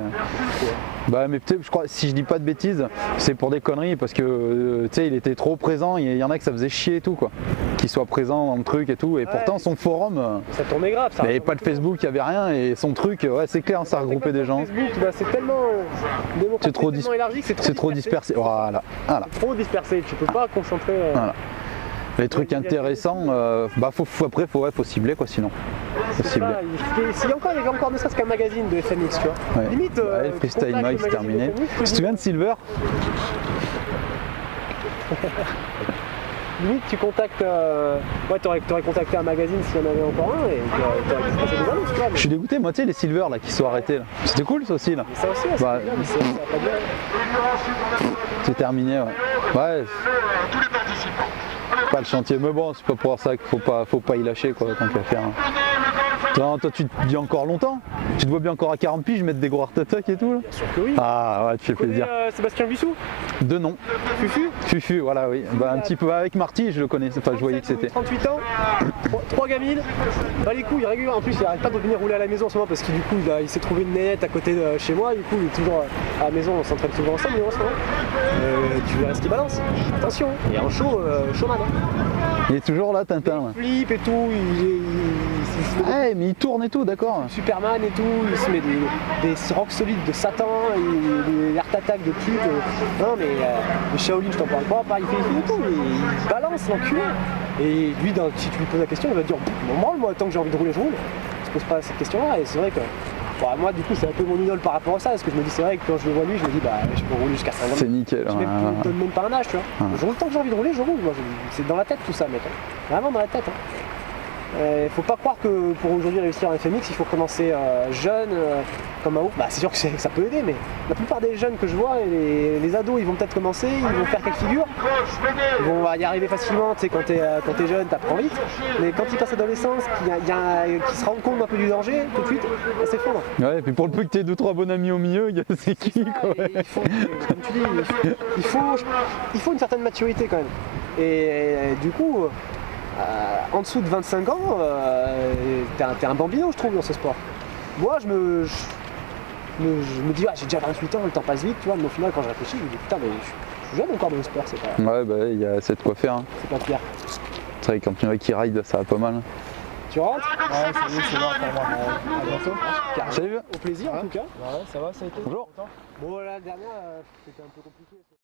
Bah mais peut-être, je crois, si je dis pas de bêtises, c'est pour des conneries parce que tu sais, il était trop présent, il y en a que ça faisait chier et tout quoi. Qu'il soit présent dans le truc et tout, et pourtant son forum, ça tournait grave. Il n'y avait pas de Facebook, il n'y avait rien, et son truc, ouais c'est clair, ça regroupait des gens. Facebook, bah, c'est tellement élargi que c'est trop dispersé. Voilà. C'est trop dispersé, tu peux pas concentrer. Voilà. Les trucs intéressants, bah faut cibler quoi sinon. Il y avait encore ne serait-ce qu'un magazine de FMX, tu vois. Ouais. Limite, ouais, Freestyle Mike c'est terminé. Tu te souviens de Silver? Limite tu contactes, ouais t'aurais contacté un magazine s'il y en avait encore un et t'aurais pu passer des annonces, tu vois. Je suis dégoûté, moi tu sais les Silver là qui sont arrêtés là. C'était cool ça aussi là. Mais ça aussi, bah, bien, mais ça a pas duré. C'est terminé, ouais. Ouais. Pas le chantier, mais bon, c'est pas pour ça qu'il faut pas y lâcher quoi, tant qu'à faire. Toi, tu te dis encore longtemps? Tu te vois bien encore à 40 piges mettre des gros art attack et tout là? Bien sûr que oui. Ah ouais, tu fais plaisir. Sébastien Buissou? De nom. Fufu, voilà, oui. Bah, un petit peu avec Marty, je le connais, enfin je voyais que c'était. 38 ans, 3 gamines, bah les couilles régulièrement. En plus, il arrête pas de venir rouler à la maison en ce moment parce qu'il du coup il s'est trouvé une nénette à côté de chez moi. Du coup, il est toujours à la maison, on s'entraîne toujours ensemble en ce moment. Tu verras ce qu'il balance. Attention, il est en showman. Il est toujours là, Tintin. Il flip et tout, ouais, mais il tourne et tout, d'accord. Superman et tout, il se met des rocks solides de Satan, des art attack de pute. Non mais les Shaolin, je t'en parle pas, il fait de tout, il balance l'enculé. Et lui, si tu lui poses la question, il va te dire bon, moi, tant que j'ai envie de rouler, je roule. Il se pose pas cette question-là, et c'est vrai que. Bon, moi, du coup, c'est un peu mon idole par rapport à ça, parce que je me dis, c'est vrai que quand je le vois lui, je me dis, bah, je peux rouler jusqu'à 50. C'est nickel. Je me donne même pas un âge, tu vois. Je roule tant que j'ai envie de rouler, je roule. C'est dans la tête tout ça, mec. Vraiment dans la tête. Faut pas croire que pour aujourd'hui réussir en FMX, il faut commencer jeune, comme un ouf. Bah, c'est sûr que ça peut aider, mais la plupart des jeunes que je vois, les ados, ils vont peut-être commencer, ils vont faire quelques figures, ils vont y arriver facilement. Tu sais, quand t'es jeune, t'apprends vite, mais quand ils passent l'adolescence, qu'ils se rendent compte un peu du danger, tout de suite, ça s'effondre. Ouais, et puis pour le peu que t'aies 2-3 bons amis au milieu, c'est qui quoi. Il faut, comme tu dis, il faut une certaine maturité quand même. Et du coup. En dessous de 25 ans, t'es un bambino, je trouve, dans ce sport. Moi, je me dis, j'ai déjà 28 ans, le temps passe vite, tu vois, mais au final, quand je réfléchis, je me dis, putain, mais je suis jeune encore dans le sport, c'est pas. Ouais, bah, il y a assez de quoi faire. Hein. C'est pas pire. C'est vrai, quand il y en a qui ride, ça va pas mal. Tu rentres? Ouais, c'est bon pour moi. À bientôt. Salut. Au plaisir, en tout cas. Ouais, ça va, ça a été. Bonjour. Bon, la dernière, c'était un peu compliqué.